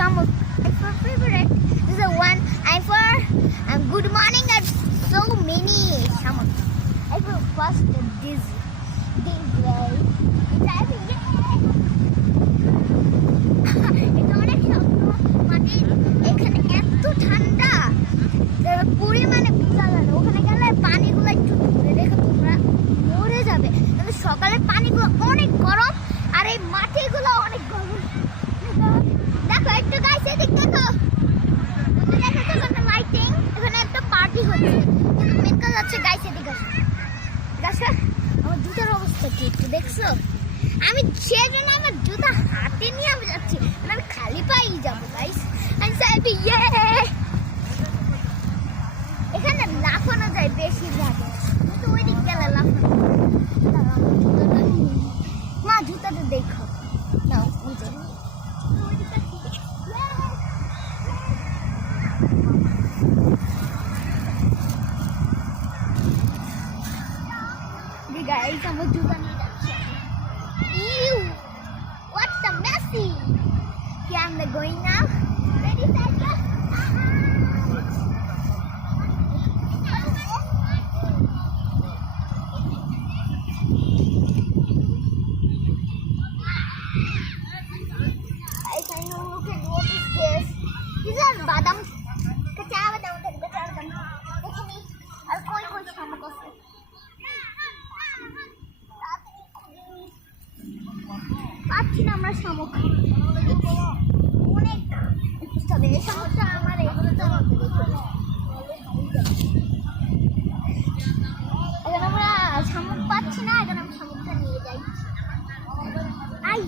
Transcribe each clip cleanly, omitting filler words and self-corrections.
Shamuk. I for favorite. This is one. I for good morning. And so many Shamuk. I for first this way. Driving. এটা অনেক শক্ত মাটি এখানে এত ঠান্ডা পরিমাণে বোঝা যায় না ওখানে গেলে পানিগুলো একটু ধরে রেখে তোমরা মরে যাবে কিন্তু সকালের পানিগুলো অনেক গরম আর এই মাটিগুলো অনেক গরম দেখো একটু গাইস এদিক দেখো লাইটিং এখানে একটা পার্টি হচ্ছে মেন কাজ আছে গাইস এদিক আসো আমার জুতার অবস্থা কি একটু দেখছো আমি সেজন্য আমার জুতা হাতে নিয়ে আমি যাচ্ছি আমি খালি পায়েই যাবো গাইস আমি সাইবি এখানে লাফানো যায় বেশিরভাগ কিন্তু ওই দিক গেলে লাফানো মা জুতাটা দেখো নাও guys, I'm going to do Ew! What the messy! Okay, I'm going now. Ready, set, go! Guys, I know you can what is this? These are badam. Kacha badam. Look at me. I'll call you Shamuk. পাচ্ছি না আমরা শামুক অনেক তবে এই শামুকটা আমার এগুলো তো এখন আমরা শামুক পাচ্ছি না এখন আমি শামুকটা নিয়ে যাই আই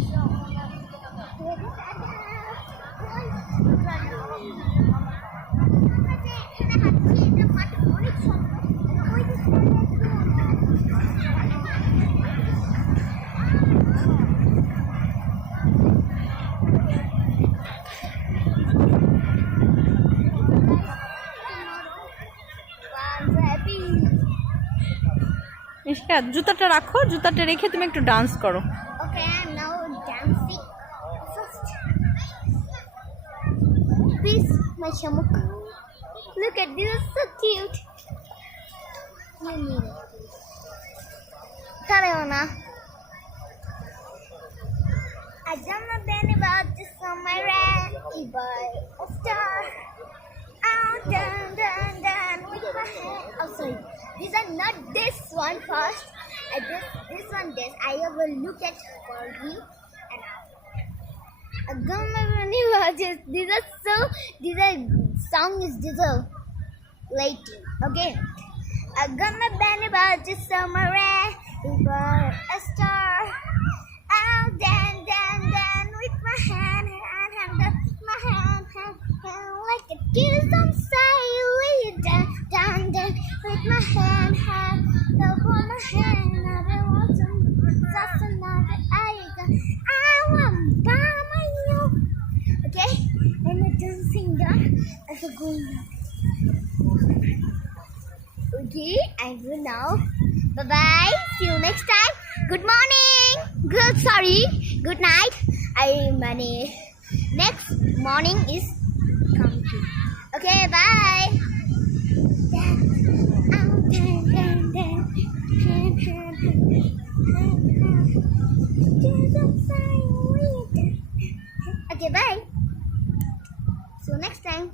এখানে হাঁটছি এটা মাঠে অনেক সুন্দর ওই নিষ্কা জুতাটা রাখো জুতাটা রেখে তুমি একটু ডান্স করো Okay, I'm now dancing. First, this my Shamuk. Look at this, is so cute. Karayona. I don't know then about this summer and by a star. Oh, dun with my hand. Oh, sorry. These are not this one first. This one this. I will look at for you and these are song is deserve late. Okay. I'm gonna bend about this summer rain for a star. Oh, dan with my hand my hand like a kiss on silent dan with my hand over my hand I want just another I want by my you okay and the dancing done as a going okay I will now bye bye see you next time good morning good night money next morning is come to okay bye okay bye so next time